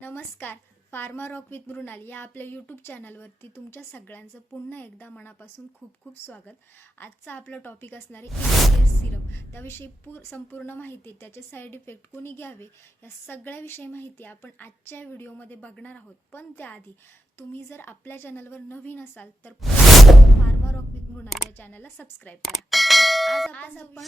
नमस्कार. Pharma rock with Mrinal या आपल्या यूट्यूब चॅनलवरती तुमच्या सगळ्यांचं पुन्हा एकदा मनापासून खूप खूप स्वागत. आजचा आपला टॉपिक असणार आहे इव्हिकेअर सिरप. त्याविषयी संपूर्ण माहिती, त्याचे साईड इफेक्ट कोणी घ्यावे, या सगळ्याविषयी माहिती आपण आजच्या व्हिडिओमध्ये बघणार आहोत. पण त्याआधी तुम्ही जर आपल्या चॅनलवर नवीन असाल तर फार्मा रॉक विथ मृणाल या चॅनलला सबस्क्राईब करा. आज आपण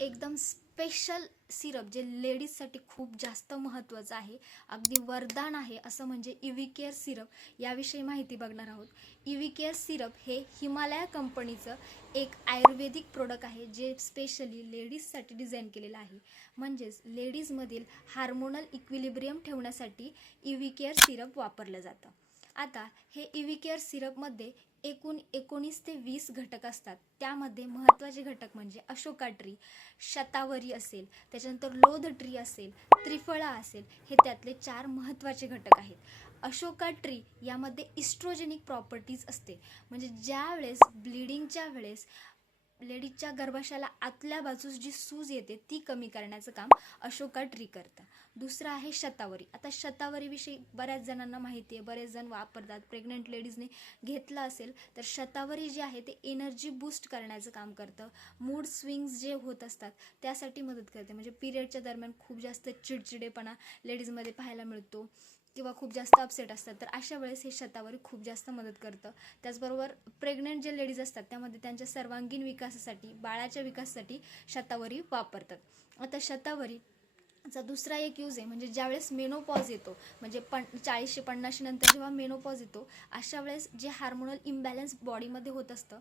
एकदम स्पेशल सिरप जे लेडीजसाठी खूप जास्त महत्त्वाचं आहे, अगदी वरदान आहे असं म्हणजे इव्हिकेअर सिरप याविषयी माहिती बघणार आहोत. इव्हिकेअर सिरप हे हिमालया कंपनीचं एक आयुर्वेदिक प्रोडक्ट आहे जे स्पेशली लेडीजसाठी डिझाईन केलेलं आहे. म्हणजेच लेडीजमधील हार्मोनल इक्विलिब्रियम ठेवण्यासाठी इव्हिकेअर सिरप वापरलं जातं. आता हे इव्हिकेअर सिरपमध्ये एकूण 19 ते 20 घटक असतात. त्यामध्ये महत्त्वाचे घटक म्हणजे अशोका ट्री, शतावरी असेल, त्याच्यानंतर लोध ट्री असेल, त्रिफळा असेल, हे त्यातले 4 महत्त्वाचे घटक आहेत. अशोका ट्री यामध्ये इस्ट्रोजेनिक प्रॉपर्टीज असते, म्हणजे ज्या वेळेस ब्लिडिंगच्या वेळेस लेडीजच्या गर्भाशयाला आतल्या बाजूस जी सूज येते ती कमी करण्याचं काम अशोका ट्री करतं. दुसरं आहे शतावरी. आता शतावरीविषयी बऱ्याच जणांना माहिती आहे, बरेच जण वापरतात. प्रेग्नंट लेडीजने घेतलं असेल तर शतावरी जे आहे ते एनर्जी बूस्ट करण्याचं काम करतं. मूड स्विंग्स जे होत असतात त्यासाठी मदत करते. म्हणजे पिरियडच्या दरम्यान खूप जास्त चिडचिडेपणा लेडीजमध्ये पाहायला मिळतो किंवा खूप जास्त अपसेट असतात, तर अशा वेळेस हे शतावरी खूप जास्त मदत करतं. त्याचबरोबर प्रेग्नंट जे लेडीज असतात त्यामध्ये त्यांच्या सर्वांगीण विकासासाठी, बाळाच्या विकासासाठी शतावरी वापरतात. आता शतावरीचा दुसरा एक यूज आहे, म्हणजे ज्यावेळेस मेनोपॉज येतो, म्हणजे 40-50 नंतर जेव्हा मेनोपॉज येतो, अशा वेळेस जे हार्मोनल इम्बॅलन्स बॉडीमध्ये होत असतं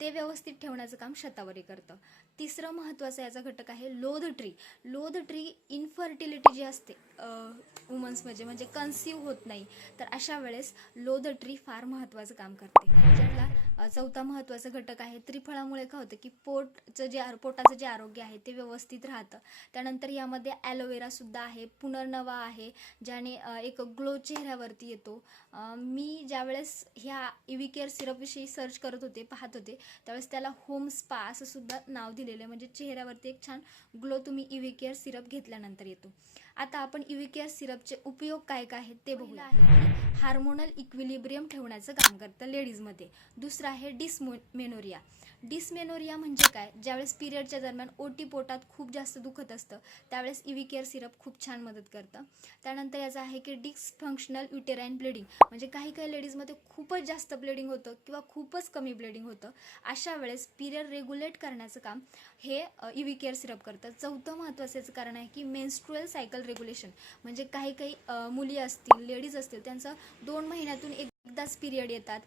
ते व्यवस्थित ठेवण्याचं काम शतावरी करतं. तिसरं महत्त्वाचा याचा घटक आहे लोध ट्री. लोध ट्री इनफर्टिलिटी जी असते वुमन्समध्ये, म्हणजे कन्सीव्ह होत नाही, तर अशा वेळेस लोध ट्री फार महत्त्वाचं काम करते. ज्याला चौथा महत्त्वाचा घटक आहे त्रिफळामुळे काय होतं की पोटाचं जे आरोग्य आहे ते व्यवस्थित राहतं. त्यानंतर यामध्ये ॲलोवेरासुद्धा आहे, पुनर्नवा आहे, ज्याने एक ग्लो चेहऱ्यावरती येतो. मी ज्यावेळेस ह्या इव्हिकेअर सिरपविषयी सर्च करत होते, पाहत होते, त्यावेळेस त्याला होम स्पा असं सुद्धा नाव दिलेलं आहे. म्हणजे चेहऱ्यावरती एक छान ग्लो तुम्ही इव्हिकेअर सिरप घेतल्यानंतर येतो. आता आपण इव्हिकेअर सिरपचे उपयोग काय काय आहेत ते बघूया. हार्मोनल इक्विलिब्रियम ठेवण्याचं काम करतं लेडीजमध्ये. दुसरं आहे डिस्मेनोरिया. डिस्मेनोरिया म्हणजे काय? ज्यावेळेस पिरियडच्या दरम्यान ओटी पोटात खूप जास्त दुखत असतं त्यावेळेस इव्हिकेअर सिरप खूप छान मदत करतं. त्यानंतर याचं आहे की डिस्फंक्शनल युटेराईन ब्लिडिंग, म्हणजे काही लेडीजमध्ये खूपच जास्त ब्लिडिंग होतं किंवा खूपच कमी ब्लिडिंग होतं. अशा वेळेस पिरियड रेग्युलेट करण्याचं काम हे इव्हिकेअर सिरप करतं. चौथं महत्त्वाचं कारण आहे की मेन्स्ट्रुअल सायकल रेग्युलेशन, म्हणजे काही मुली असतील, लेडीज असतील, त्यांचं 2 महिन्यातून एकदाच पिरियड येतात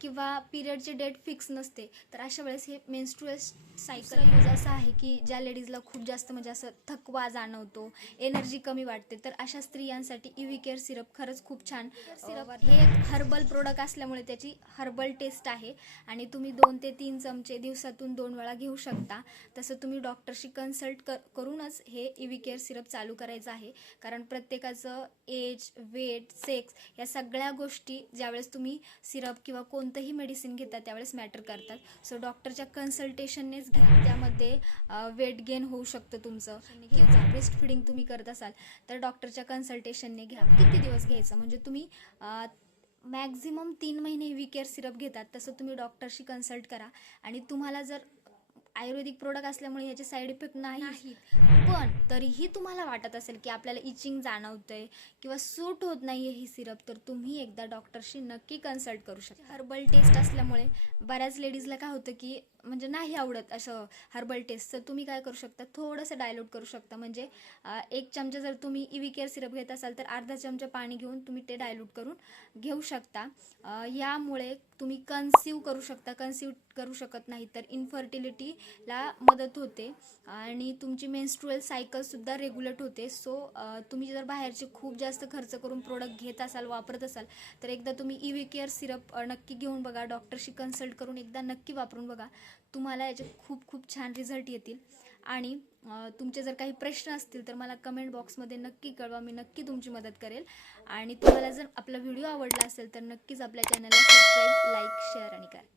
किंवा पिरियडची डेट फिक्स नसते, तर अशा वेळेस हे मेन्स्ट्रुअल सायकल यूज असं आहे की ज्या लेडीजला खूप जास्त म्हणजे असं थकवा जाणवतो, एनर्जी कमी वाटते, तर अशा स्त्रियांसाठी इव्हिकेअर सिरप खरंच खूप छान सिरप. हे एक हर्बल प्रोडक्ट असल्यामुळे त्याची हर्बल टेस्ट आहे आणि तुम्ही 2 ते 3 चमचे दिवसातून 2 वेळा घेऊ शकता. तसं तुम्ही डॉक्टरशी कन्सल्ट करूनच हे इव्हिकेअर सिरप चालू करायचं आहे, कारण प्रत्येकाचं एज, वेट, सेक्स या सगळ्या गोष्टी ज्यावेळेस तुम्ही सिरप किंवा कोणतंही मेडिसिन घेता त्यावेळेस मॅटर करतात. सो डॉक्टरच्या कन्सल्टेशननेच घ्या. त्यामध्ये वेट गेन होऊ शकतं तुमचं, किंवा ब्रेस्ट फिडिंग तुम्ही करत असाल तर डॉक्टरच्या कन्सल्टेशनने घ्या. किती दिवस घ्यायचं, म्हणजे तुम्ही मॅक्झिमम 3 महिने इव्हिकेअर सिरप घेतात, तसं तुम्ही डॉक्टरशी कन्सल्ट करा. आणि तुम्हाला जर आयुर्वेदिक प्रोडक्ट असल्यामुळे याचे साईड इफेक्ट नाहीत, पण तरीही तुम्हाला वाटत असेल की आपल्याला इचिंग जाणवतंय किंवा सूट होत नाहीये ही सिरप, तर तुम्ही एकदा डॉक्टरशी नक्की कन्सल्ट करू शकता. हर्बल टेस्ट असल्यामुळे बऱ्याच लेडीजला काय होतं की म्हणजे नाही आवडत असं हर्बल टेस्ट, तर तुम्ही काय करू शकता, थोडंसं डायल्यूट करू शकता. म्हणजे 1 चमचा जर तुम्ही इव्हिकेअर सिरप घेत असाल तर अर्धा चमचा पाणी घेऊन तुम्ही ते डायल्यूट करून घेऊ शकता. यामुळे तुम्ही कन्सीव्ह करू शकत नाही तर इन्फर्टिलिटीला मदत होते आणि तुमची मेन्स्ट्रुअल सायकलसुद्धा रेग्युलेट होते. सो तुम्ही जर बाहेरचे खूप जास्त खर्च करून प्रोडक्ट घेत असाल, वापरत असाल, तर एकदा तुम्ही इव्हिकेअर सिरप नक्की घेऊन बघा. डॉक्टरशी कन्सल्ट करून एकदा नक्की वापरून बघा. तुम्हाला याचे खूप छान रिझल्ट येतील. आणि तुमचे जर काही प्रश्न असतील तर मला कमेंट बॉक्समध्ये नक्की कळवा, मी नक्की तुमची मदत करेल. आणि तुम्हाला जर आपला व्हिडिओ आवडला असेल तर नक्कीच आपल्या चॅनलला सबस्क्राईब, लाईक, शेअर आणि करा.